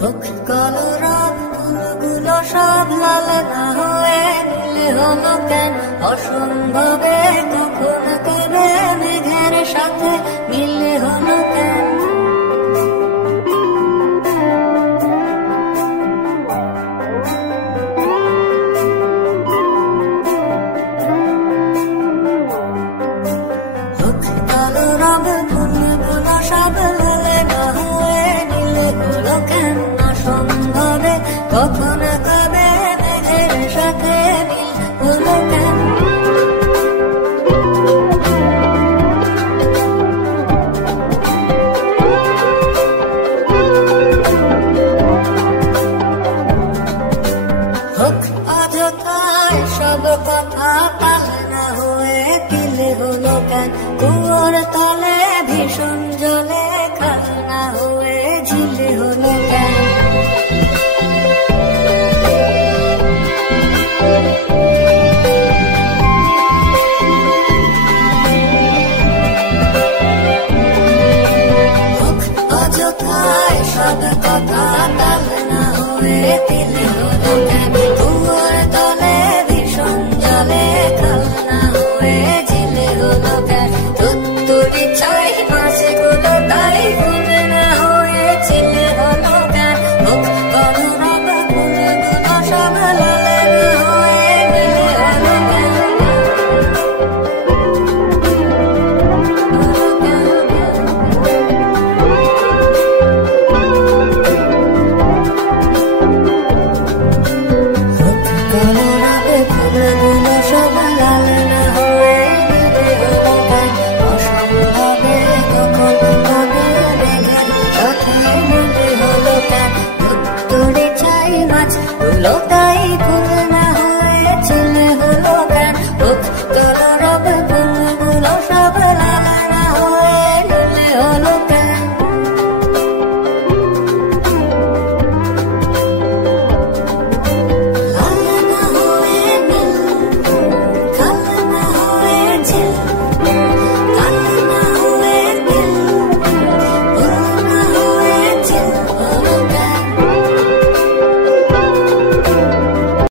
হোক কলরব ফুলগুলো সব লাল না হয়ে নীল হলো কেন অসম্ভবে, কখন কবে মেঘের সাথে মিল হলো কেন। হোক কলরব ফুলগুলো সব লাল না হয়ে নীল হলো কেন অসম্ভবে, কখন কবে মেঘের সাথে মিল হলো কেন। হোক অযথায় সব কথা পাল না হয়ে তিল হলো কেন, কুয়োর তলে ভীষণ জলে খাল না হয়ে ঝিল হলো কেন। হোক অযথায় সব কথা পাল না হয়ে তিল